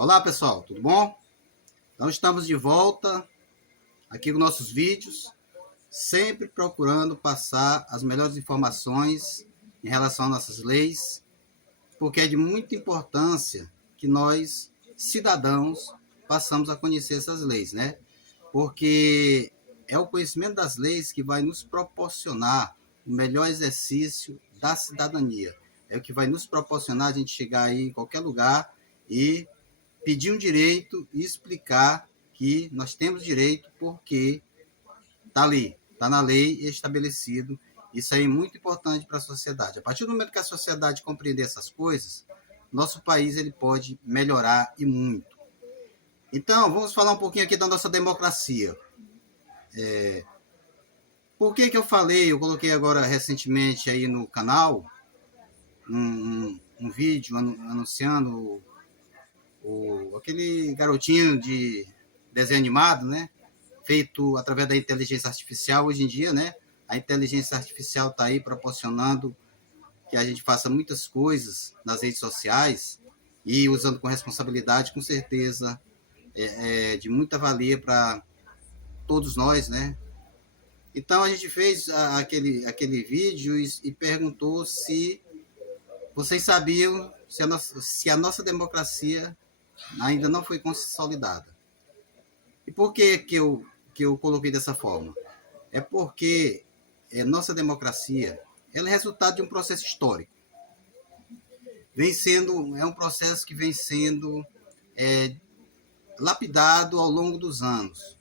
Olá pessoal, tudo bom? Então estamos de volta aqui com nossos vídeos, sempre procurando passar as melhores informações em relação às nossas leis, porque é de muita importância que nós, cidadãos, passamos a conhecer essas leis, né? Porque é o conhecimento das leis que vai nos proporcionar o melhor exercício da cidadania. É o que vai nos proporcionar a gente chegar aí em qualquer lugar e pedir um direito e explicar que nós temos direito porque está ali, está na lei estabelecido. Isso aí é muito importante para a sociedade. A partir do momento que a sociedade compreender essas coisas, nosso país ele pode melhorar e muito. Então, vamos falar um pouquinho aqui da nossa democracia. Por que eu falei, eu coloquei agora recentemente aí no canal um vídeo anunciando aquele garotinho de desenho animado, né? Feito através da inteligência artificial hoje em dia, né? A inteligência artificial está aí proporcionando que a gente faça muitas coisas nas redes sociais e usando com responsabilidade, com certeza, de muita valia para todos nós, né? Então a gente fez aquele vídeo e perguntou se vocês sabiam se a nossa democracia ainda não foi consolidada. E por que eu coloquei dessa forma? É porque nossa democracia ela é resultado de um processo histórico. É um processo que vem sendo lapidado ao longo dos anos.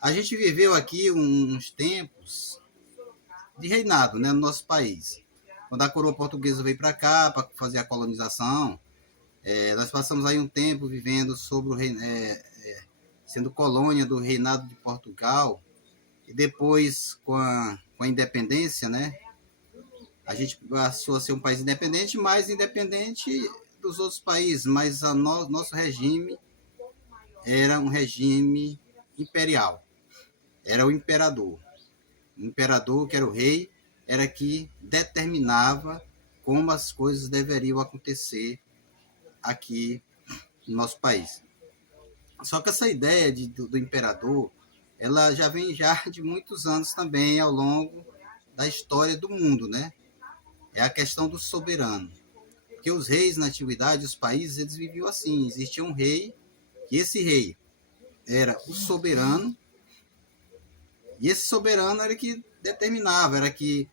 A gente viveu aqui uns tempos de reinado, né, no nosso país. Quando a coroa portuguesa veio para cá para fazer a colonização, nós passamos aí um tempo vivendo sendo colônia do reinado de Portugal, e depois com a independência, né, a gente passou a ser um país independente, mais independente dos outros países, mas nosso regime era um regime imperial, era o imperador. O imperador, que era o rei, era que determinava como as coisas deveriam acontecer aqui no nosso país. Só que essa ideia do imperador, ela já vem já de muitos anos também ao longo da história do mundo, né? É a questão do soberano. Porque os reis na antiguidade, os países, eles viviam assim. Existia um rei, que esse rei era o soberano, e esse soberano era que determinava, era que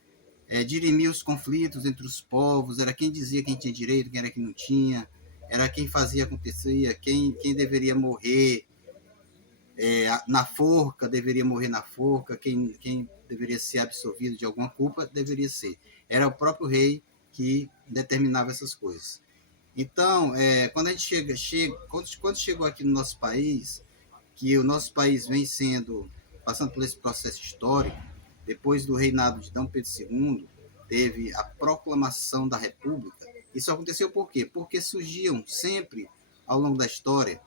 dirimia os conflitos entre os povos, era quem dizia quem tinha direito, quem era quem não tinha, era quem fazia acontecer, quem deveria morrer na forca, deveria morrer na forca, quem deveria ser absolvido de alguma culpa, deveria ser. Era o próprio rei que determinava essas coisas. Então, quando a gente quando chegou aqui no nosso país, que o nosso país vem passando por esse processo histórico, depois do reinado de D. Pedro II, teve a proclamação da República. Isso aconteceu por quê? Porque surgiam sempre, ao longo da história,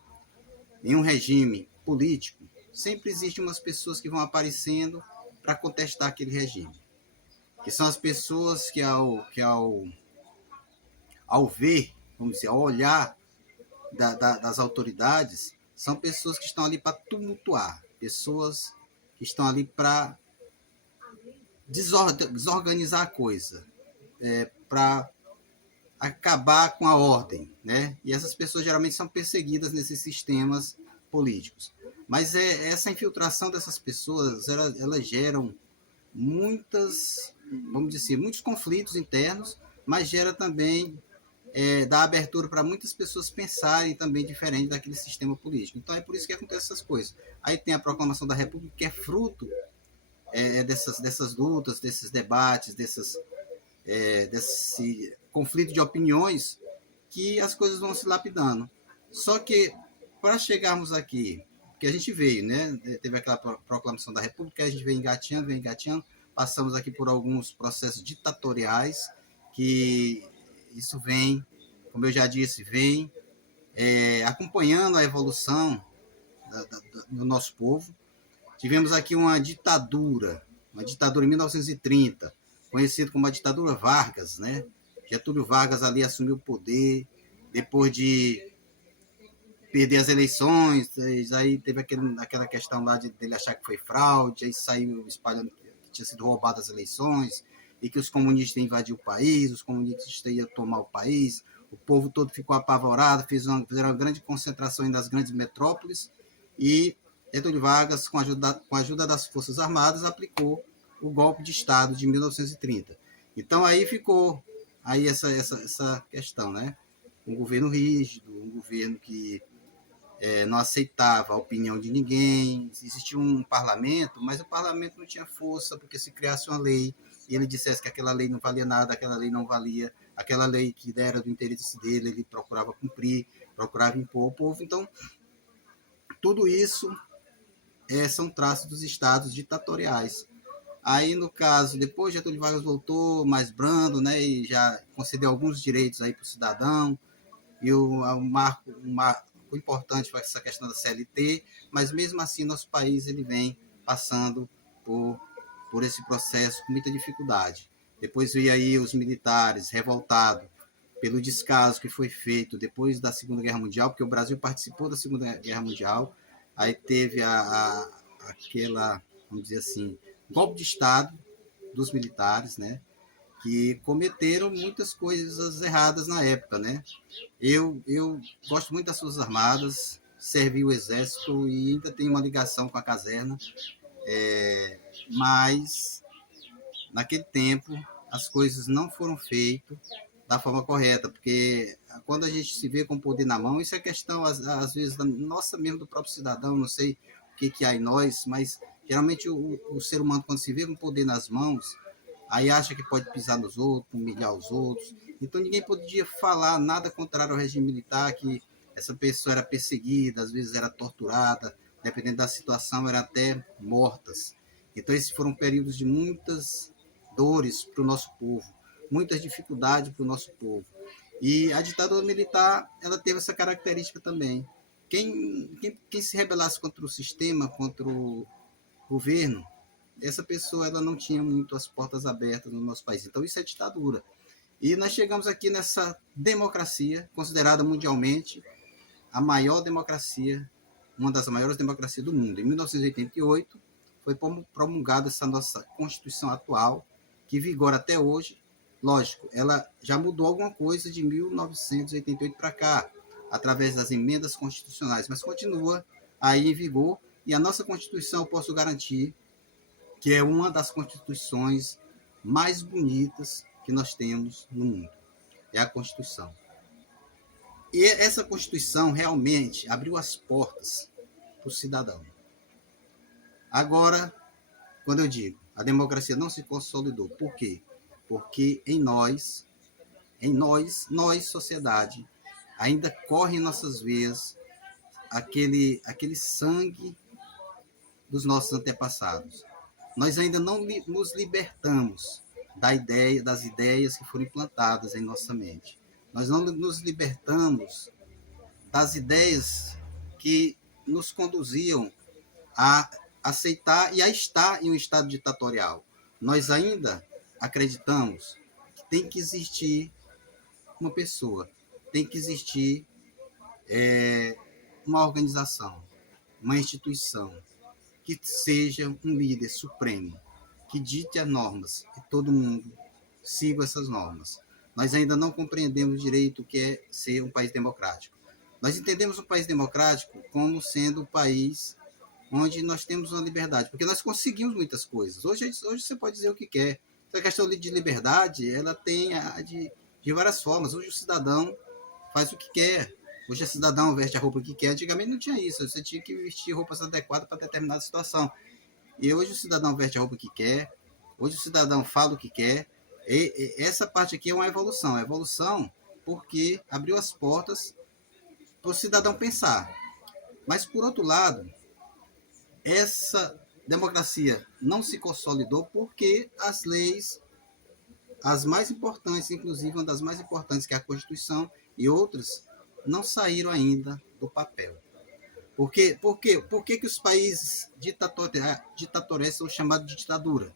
em um regime político, sempre existem umas pessoas que vão aparecendo para contestar aquele regime. Que são as pessoas que ao ver, vamos dizer, ao olhar das autoridades, são pessoas que estão ali para tumultuar, pessoas que estão ali para desorganizar a coisa, para acabar com a ordem, né? E essas pessoas geralmente são perseguidas nesses sistemas políticos. Mas essa infiltração dessas pessoas, elas geram vamos dizer, muitos conflitos internos, mas gera também dá abertura para muitas pessoas pensarem também diferente daquele sistema político. Então é por isso que acontecem essas coisas. Aí tem a proclamação da República, que é fruto dessas lutas, desses debates, desse conflito de opiniões, que as coisas vão se lapidando. Só que para chegarmos aqui, que a gente veio, né? Teve aquela proclamação da República, a gente vem engateando, passamos aqui por alguns processos ditatoriais, que isso vem, como eu já disse, vem acompanhando a evolução do nosso povo. Tivemos aqui uma ditadura em 1930, conhecida como a ditadura Vargas, né? Getúlio Vargas ali assumiu o poder depois de perder as eleições, aí teve aquela questão lá dele achar que foi fraude, aí saiu espalhando que tinha sido roubado as eleições, e que os comunistas iam invadir o país, os comunistas iam tomar o país, o povo todo ficou apavorado, fizeram uma grande concentração nas grandes metrópoles, e Getúlio Vargas, com a ajuda das Forças Armadas, aplicou o golpe de Estado de 1930. Então aí ficou aí essa questão, né? Um governo rígido, um governo que não aceitava a opinião de ninguém, existia um parlamento, mas o parlamento não tinha força, porque se criasse uma lei e ele dissesse que aquela lei não valia nada, aquela lei não valia, aquela lei que era do interesse dele, ele procurava cumprir, procurava impor ao povo. Então, tudo isso são traços dos estados ditatoriais. Aí, no caso, depois Getúlio Vargas voltou mais brando, né, e já concedeu alguns direitos aí para o cidadão, e um marco importante foi essa questão da CLT, mas mesmo assim nosso país ele vem passando por esse processo com muita dificuldade. Depois veio aí os militares revoltados pelo descaso que foi feito depois da Segunda Guerra Mundial, porque o Brasil participou da Segunda Guerra Mundial, aí teve aquela, vamos dizer assim, golpe de Estado dos militares, né? Que cometeram muitas coisas erradas na época, né? Eu gosto muito das Forças Armadas, servi o Exército e ainda tenho uma ligação com a caserna, mas naquele tempo as coisas não foram feitas da forma correta, porque quando a gente se vê com o poder na mão, isso é questão, às vezes, da nossa mesmo, do próprio cidadão, não sei o que há em nós, mas geralmente o ser humano, quando se vê com o poder nas mãos, aí acha que pode pisar nos outros, humilhar os outros. Então ninguém podia falar nada contrário ao regime militar, que essa pessoa era perseguida, às vezes era torturada, dependendo da situação, era até mortas. Então esses foram períodos de muitas dores para o nosso povo, muitas dificuldades para o nosso povo. E a ditadura militar, ela teve essa característica também. Quem se rebelasse contra o sistema, contra o governo, essa pessoa ela não tinha muito as portas abertas no nosso país. Então isso é ditadura. E nós chegamos aqui nessa democracia, considerada mundialmente a maior democracia, uma das maiores democracias do mundo. Em 1988 foi promulgada essa nossa Constituição atual, que vigora até hoje. Lógico, ela já mudou alguma coisa de 1988 para cá, através das emendas constitucionais, mas continua aí em vigor. E a nossa Constituição, eu posso garantir, que é uma das constituições mais bonitas que nós temos no mundo. É a Constituição. E essa Constituição realmente abriu as portas para o cidadão. Agora, quando eu digo a democracia não se consolidou, por quê? Porque nós, sociedade, ainda corre em nossas veias aquele sangue dos nossos antepassados. Nós ainda não nos libertamos das ideias que foram implantadas em nossa mente. Nós não nos libertamos das ideias que nos conduziam a aceitar e a estar em um estado ditatorial. Nós ainda acreditamos que tem que existir uma pessoa, tem que existir uma organização, uma instituição, que seja um líder supremo, que dite as normas e todo mundo siga essas normas. Nós ainda não compreendemos direito o que é ser um país democrático. Nós entendemos um país democrático como sendo um país onde nós temos uma liberdade, porque nós conseguimos muitas coisas. Hoje você pode dizer o que quer. Essa questão de liberdade, ela tem de várias formas. Hoje o cidadão faz o que quer. Hoje o cidadão veste a roupa que quer. Antigamente não tinha isso. Você tinha que vestir roupas adequadas para determinada situação. E hoje o cidadão veste a roupa que quer. Hoje o cidadão fala o que quer. E essa parte aqui é uma evolução. A evolução porque abriu as portas para o cidadão pensar. Mas, por outro lado, essa democracia não se consolidou porque as leis, as mais importantes, inclusive uma das mais importantes, que é a Constituição, e outras, não saíram ainda do papel. Por que os países ditatoriais são chamados de ditadura?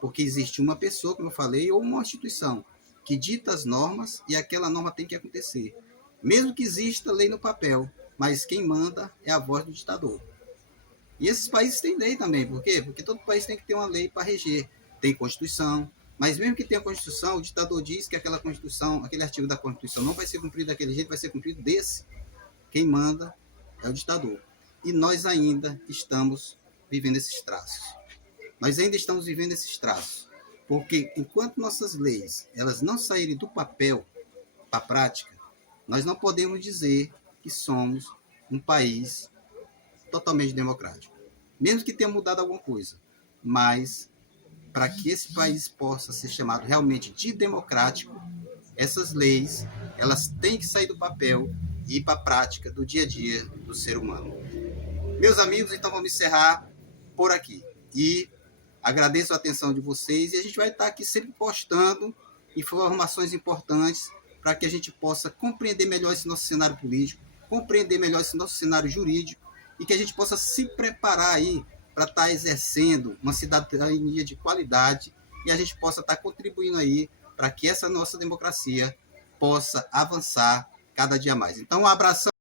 Porque existe uma pessoa, como eu falei, ou uma instituição que dita as normas e aquela norma tem que acontecer. Mesmo que exista lei no papel, mas quem manda é a voz do ditador. E esses países têm lei também, por quê? Porque todo país tem que ter uma lei para reger. Tem Constituição, mas mesmo que tenha Constituição, o ditador diz que aquela Constituição, aquele artigo da Constituição não vai ser cumprido daquele jeito, vai ser cumprido desse. Quem manda é o ditador. E nós ainda estamos vivendo esses traços. Nós ainda estamos vivendo esses traços. Porque enquanto nossas leis elas não saírem do papel para a prática, nós não podemos dizer que somos um país totalmente democrático. Mesmo que tenha mudado alguma coisa. Mas, para que esse país possa ser chamado realmente de democrático, essas leis elas têm que sair do papel e ir para a prática do dia a dia do ser humano. Meus amigos, então vamos encerrar por aqui. E agradeço a atenção de vocês e a gente vai estar aqui sempre postando informações importantes para que a gente possa compreender melhor esse nosso cenário político, compreender melhor esse nosso cenário jurídico e que a gente possa se preparar aí para estar exercendo uma cidadania de qualidade e a gente possa estar contribuindo aí para que essa nossa democracia possa avançar cada dia mais. Então, um abração.